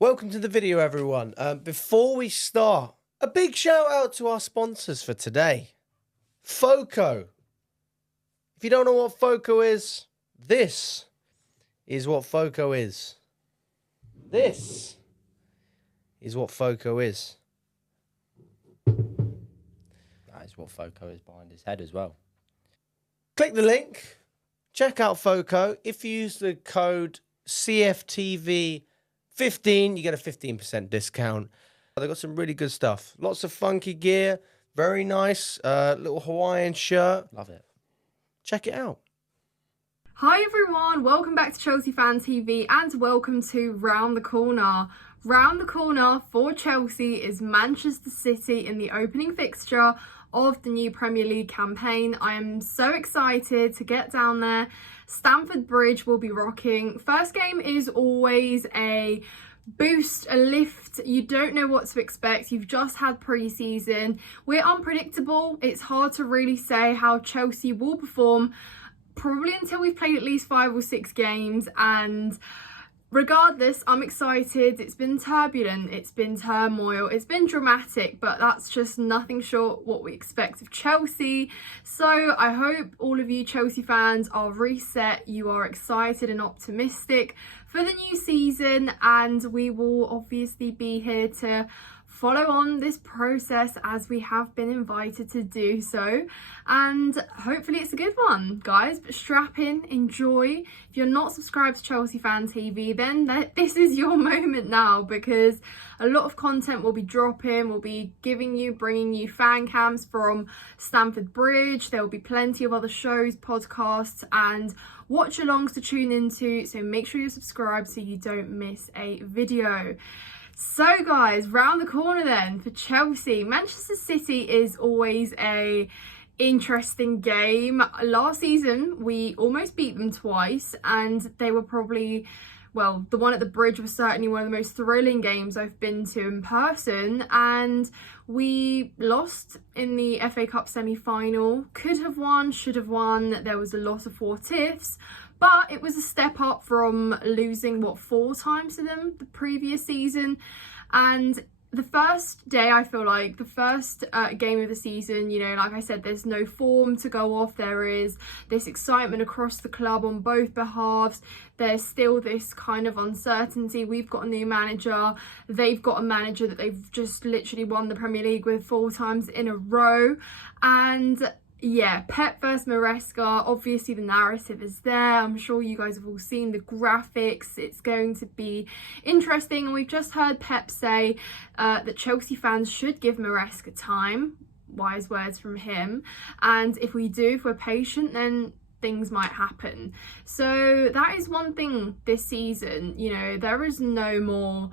Welcome to the video, everyone. Before we start, a big shout out to our sponsors for today. FOCO. If you don't know what FOCO is, this is what FOCO is. This is what FOCO is. That is what FOCO is behind his head as well. Click the link. Check out FOCO. If you use the code cfctvyt, 15, you get a 15% discount. They've got some really good stuff. Lots of funky gear. Very nice. Little Hawaiian shirt. Love it. Check it out. Hi everyone, welcome back to Chelsea Fan TV and welcome to Round the Corner. Round the corner for Chelsea is Manchester City in the opening fixture of the new Premier League campaign. I am so excited to get down there. Stamford Bridge will be rocking. First game is always a boost, a lift. You don't know what to expect. You've just had pre-season. We're unpredictable. It's hard to really say how Chelsea will perform probably until we've played at least 5 or 6 games, and regardless, I'm excited. It's been turbulent, it's been turmoil, it's been dramatic, but that's just nothing short what we expect of Chelsea. So I hope all of you Chelsea fans are reset, you are excited and optimistic for the new season, and we will obviously be here to follow on this process as we have been invited to do so, and hopefully it's a good one, guys. But strap in, enjoy. If you're not subscribed to Chelsea Fan TV, then this is your moment now, because a lot of content will be dropping. We'll be bringing you fan cams from Stamford Bridge. There will be plenty of other shows, podcasts and watch alongs to tune into, so make sure you're subscribed so you don't miss a video. So guys, round the corner then for Chelsea. Manchester City is always a interesting game. Last season we almost beat them twice, and they were probably, well, the one at the Bridge was certainly one of the most thrilling games I've been to in person, and we lost in the FA Cup semi-final. Could have won, should have won. There was a lot of what-ifs, but it was a step up from losing, 4 times to them the previous season. And the first day, I feel like, the first game of the season, like I said, there's no form to go off. There is this excitement across the club on both behalves. There's still this kind of uncertainty. We've got a new manager. They've got a manager that they've just literally won the Premier League with 4 times in a row. And yeah, Pep versus Maresca, obviously the narrative is there. I'm sure you guys have all seen the graphics. It's going to be interesting. And we've just heard Pep say that Chelsea fans should give Maresca time. Wise words from him. And if we're patient, then things might happen. So that is one thing this season. There is no more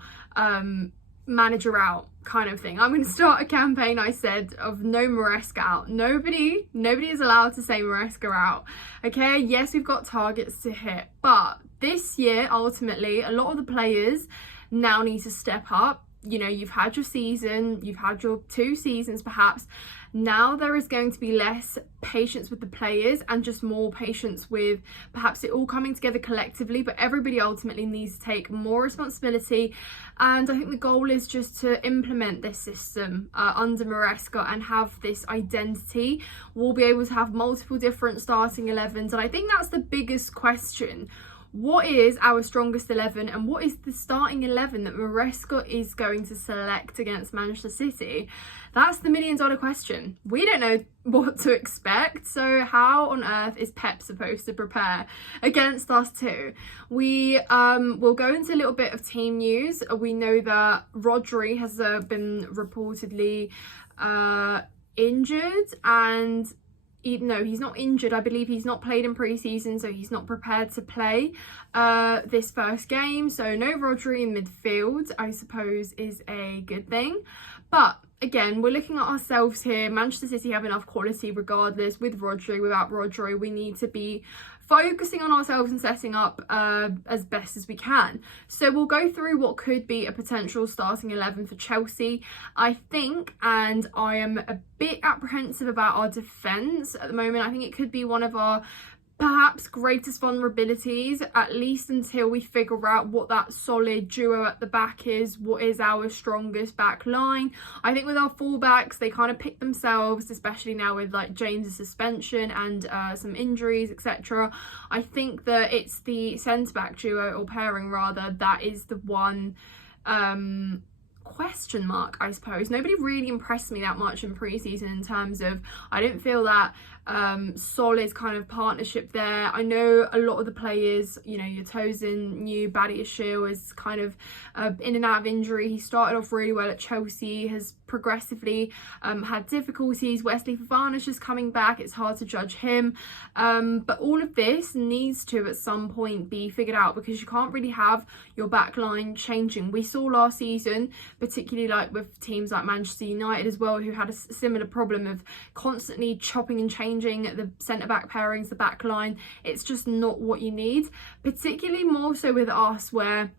manager out kind of thing. I'm going to start a campaign, I said, of no Maresca out. Nobody is allowed to say Maresca out. Okay, yes, we've got targets to hit, but this year, ultimately, a lot of the players now need to step up. You've had your season, you've had your 2 seasons perhaps. Now there is going to be less patience with the players and just more patience with perhaps it all coming together collectively, but everybody ultimately needs to take more responsibility. And I think the goal is just to implement this system under Maresca and have this identity. We'll be able to have multiple different starting 11s, and I think that's the biggest question. What is our strongest 11, and what is the starting 11 that Maresca is going to select against Manchester City? That's the $1,000,000 question. We don't know what to expect, so how on earth is Pep supposed to prepare against us too? We will go into a little bit of team news. We know that Rodri has been reportedly injured, and no, he's not injured. I believe he's not played in pre-season, so he's not prepared to play this first game. So no Rodri in midfield, I suppose, is a good thing. But again, we're looking at ourselves here. Manchester City have enough quality regardless, with Rodri, without Rodri. We need to be focusing on ourselves and setting up as best as we can. So we'll go through what could be a potential starting 11 for Chelsea, I think, and I am a bit apprehensive about our defence at the moment. I think it could be one of our perhaps greatest vulnerabilities, at least until we figure out what that solid duo at the back is, what is our strongest back line. I think with our fullbacks, they kind of pick themselves, especially now with like James' suspension and some injuries, etc. I think that it's the centre-back duo, or pairing rather, that is the one question mark, I suppose. Nobody really impressed me that much in pre-season in terms of, I don't feel that solid kind of partnership there. I know a lot of the players, you know, your Tosin, new Badiashile is kind of in and out of injury. He started off really well at Chelsea, has progressively had difficulties. Wesley Fofana's just coming back. It's hard to judge him. But all of this needs to at some point be figured out, because you can't really have your back line changing. We saw last season, particularly like with teams like Manchester United as well, who had a similar problem of constantly chopping and changing the centre-back pairings, the back line. It's just not what you need, particularly more so with us, where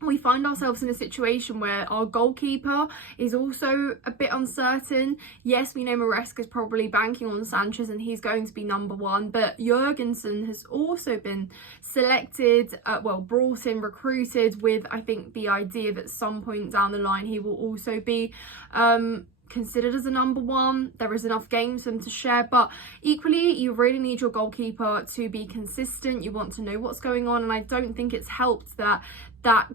we find ourselves in a situation where our goalkeeper is also a bit uncertain. Yes, we know Maresca is probably banking on Sanchez and he's going to be number one, but Jurgensen has also been selected, brought in, recruited with, I think, the idea that at some point down the line he will also be considered as a number one. There is enough games for them to share, but equally you really need your goalkeeper to be consistent. You want to know what's going on, and I don't think it's helped that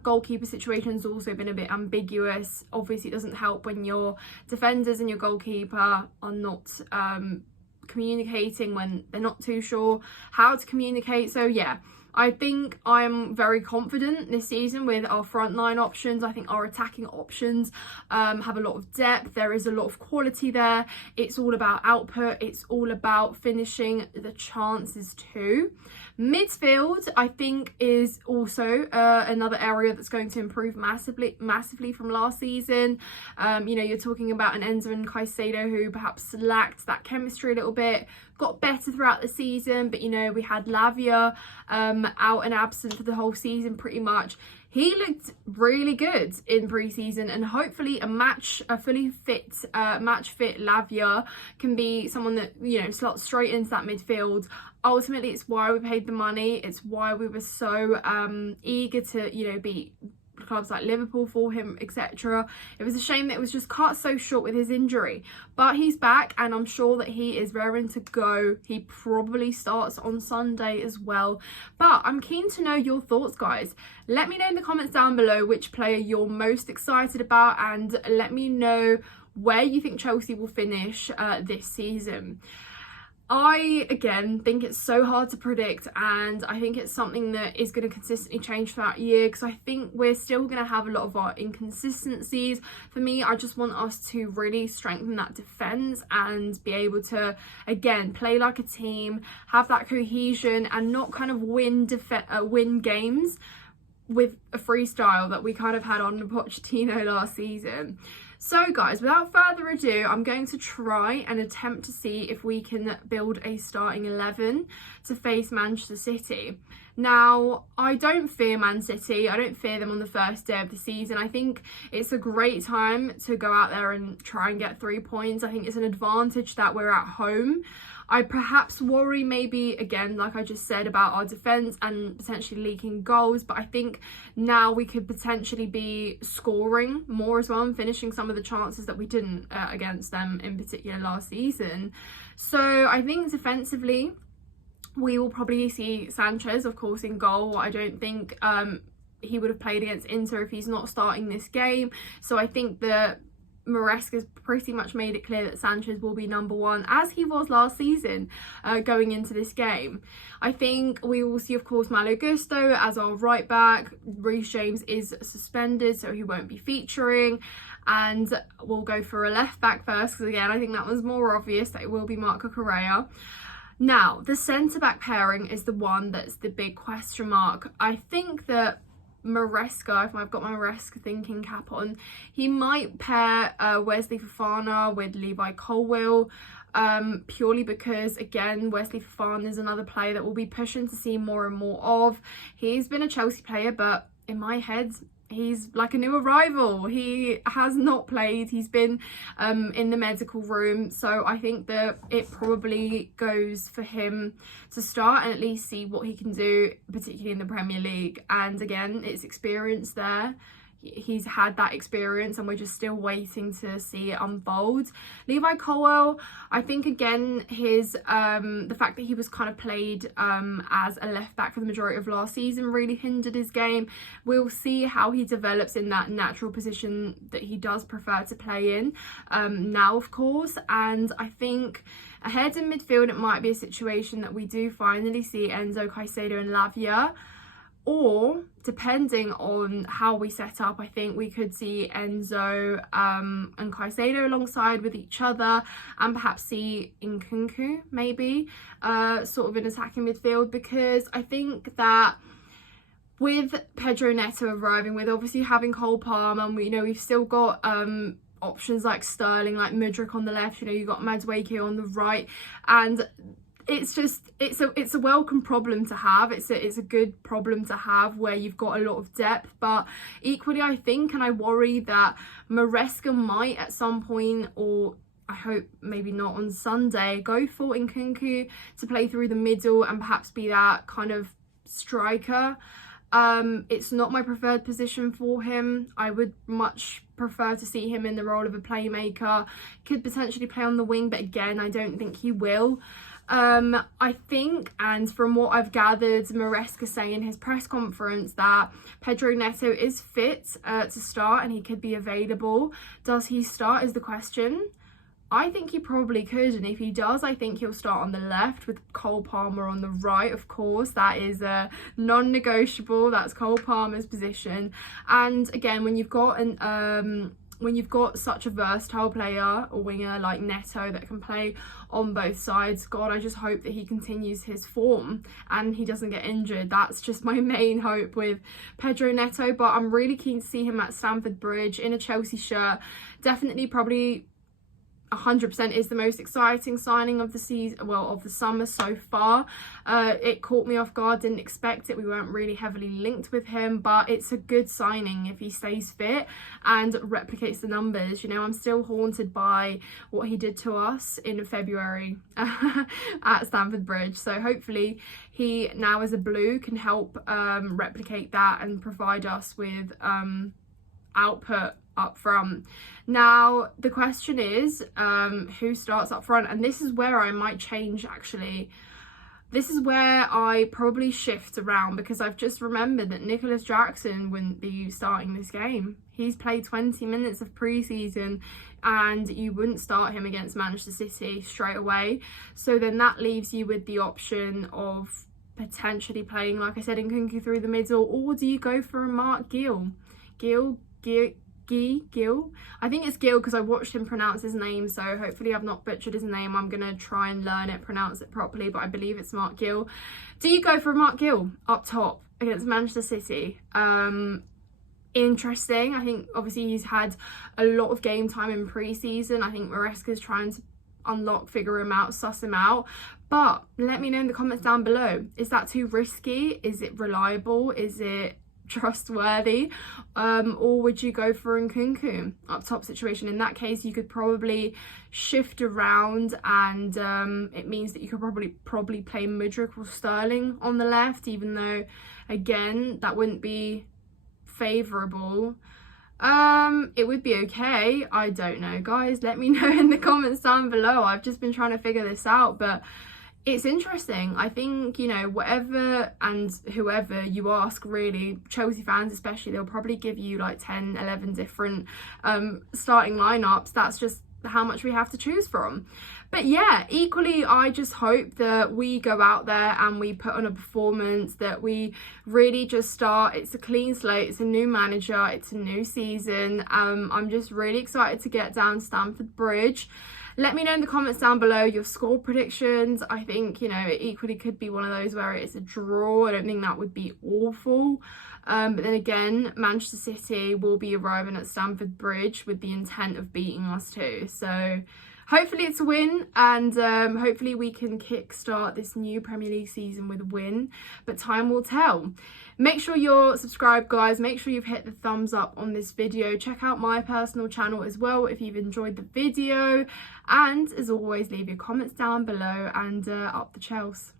goalkeeper situation has also been a bit ambiguous. Obviously it doesn't help when your defenders and your goalkeeper are not communicating, when they're not too sure how to communicate. So yeah, I think I'm very confident this season with our frontline options. I think our attacking options have a lot of depth. There is a lot of quality there. It's all about output. It's all about finishing the chances too. Midfield, I think, is also another area that's going to improve massively from last season. You know, you're talking about an Enzo and Caicedo who perhaps lacked that chemistry a little bit, got better throughout the season, but you know, we had Lavia out and absent for the whole season pretty much. He looked really good in pre-season, and hopefully a fully fit, match fit Lavia can be someone that, you know, slots straight into that midfield. Ultimately, it's why we paid the money. It's why we were so eager to, you know, beat clubs like Liverpool for him, etc. It was a shame that it was just cut so short with his injury, but he's back and I'm sure that he is raring to go. He probably starts on Sunday as well, but I'm keen to know your thoughts, guys. Let me know in the comments down below which player you're most excited about, and let me know where you think Chelsea will finish this season. I, again, think it's so hard to predict, and I think it's something that is going to consistently change throughout the year, because I think we're still going to have a lot of our inconsistencies. For me, I just want us to really strengthen that defence and be able to, again, play like a team, have that cohesion, and not kind of win games with a freestyle that we kind of had on Pochettino last season. So guys, without further ado, I'm going to try and attempt to see if we can build a starting 11 to face Manchester City. Now, I don't fear Man City. I don't fear them on the first day of the season. I think it's a great time to go out there and try and get 3 points. I think it's an advantage that we're at home. I perhaps worry maybe, again, like I just said, about our defence and potentially leaking goals, but I think now we could potentially be scoring more as well and finishing some of the chances that we didn't against them in particular last season. So I think defensively, we will probably see Sanchez, of course, in goal. I don't think he would have played against Inter if he's not starting this game. So I think that Maresca's pretty much made it clear that Sanchez will be number one, as he was last season going into this game. I think we will see, of course, Malo Gusto as our right back. Reece James is suspended, so he won't be featuring. And we'll go for a left back first, because again, I think that was more obvious that it will be Marco Correa. Now, the centre-back pairing is the one that's the big question mark. I think that Maresca, if I've got my Maresca thinking cap on, he might pair Wesley Fofana with Levi Colwill, purely because, again, Wesley Fofana is another player that we'll be pushing to see more and more of. He's been a Chelsea player, but in my head, he's like a new arrival. He has not played. He's been in the medical room. So I think that it probably goes for him to start and at least see what he can do, particularly in the Premier League. And again, it's experience there. He's had that experience and we're just still waiting to see it unfold. Levi Colwill, I think again his the fact that he was kind of played as a left back for the majority of last season really hindered his game. We'll see how he develops in that natural position that he does prefer to play in now, of course. And I think ahead in midfield it might be a situation that we do finally see Enzo, Caicedo and Lavia. Or, depending on how we set up, I think we could see Enzo and Caicedo alongside with each other, and perhaps see Nkunku maybe sort of in attacking midfield, because I think that with Pedro Neto arriving, with obviously having Cole Palmer, and we've still got options like Sterling, like Mudryk on the left, you've got Madueke on the right, and it's a welcome problem to have. It's a good problem to have where you've got a lot of depth. But equally, I think and I worry that Maresca might at some point, or I hope maybe not on Sunday, go for Nkunku to play through the middle and perhaps be that kind of striker. It's not my preferred position for him. I would much prefer to see him in the role of a playmaker. Could potentially play on the wing, but again, I don't think he will. I think, and from what I've gathered, Maresca saying in his press conference that Pedro Neto is fit to start and he could be available. Does he start is the question. I think he probably could, and if he does, I think he'll start on the left with Cole Palmer on the right, of course. That is a non-negotiable. That's Cole Palmer's position. And again, when you've got such a versatile player or winger like Neto that can play on both sides, God, I just hope that he continues his form and he doesn't get injured. That's just my main hope with Pedro Neto. But I'm really keen to see him at Stamford Bridge in a Chelsea shirt. Definitely, probably 100% is the most exciting signing of the season, well, of the summer so far. It caught me off guard, didn't expect it. We weren't really heavily linked with him, but it's a good signing if he stays fit and replicates the numbers. I'm still haunted by what he did to us in February at Stamford Bridge. So hopefully he now as a blue can help replicate that and provide us with output up front. Now the question is who starts up front, and this is where I might change actually. This is where I probably shift around, because I've just remembered that Nicholas Jackson wouldn't be starting this game. He's played 20 minutes of pre-season and you wouldn't start him against Manchester City straight away. So then that leaves you with the option of potentially playing, like I said, Nkunku through the middle, or do you go for a Mark Gill? Gill? I think it's Gill because I watched him pronounce his name, so hopefully I've not butchered his name. I'm gonna try and learn it, pronounce it properly, but I believe it's Mark Gill. Do you go for Mark Gill up top against Manchester City? Interesting. I think obviously he's had a lot of game time in pre-season. I think Maresca's trying to figure him out, suss him out. But let me know in the comments down below. Is that too risky? Is it reliable? Is it trustworthy? Or would you go for Nkunku up top situation? In that case, you could probably shift around, and it means that you could probably play Mudryk or Sterling on the left, even though again that wouldn't be favourable. It would be okay. I don't know, guys. Let me know in the comments down below. I've just been trying to figure this out, but it's interesting. I think, whatever and whoever you ask, really, Chelsea fans especially, they'll probably give you like 10, 11 different starting lineups. That's just how much we have to choose from. But yeah, equally, I just hope that we go out there and we put on a performance, that we really just start. It's a clean slate, it's a new manager, it's a new season. I'm just really excited to get down Stamford Bridge. Let me know in the comments down below your score predictions. I think, it equally could be one of those where it's a draw. I don't think that would be awful. But then again, Manchester City will be arriving at Stamford Bridge with the intent of beating us too. So hopefully it's a win, and hopefully we can kickstart this new Premier League season with a win, but time will tell. Make sure you're subscribed, guys. Make sure you've hit the thumbs up on this video. Check out my personal channel as well if you've enjoyed the video, and as always, leave your comments down below, and up the Chelsea.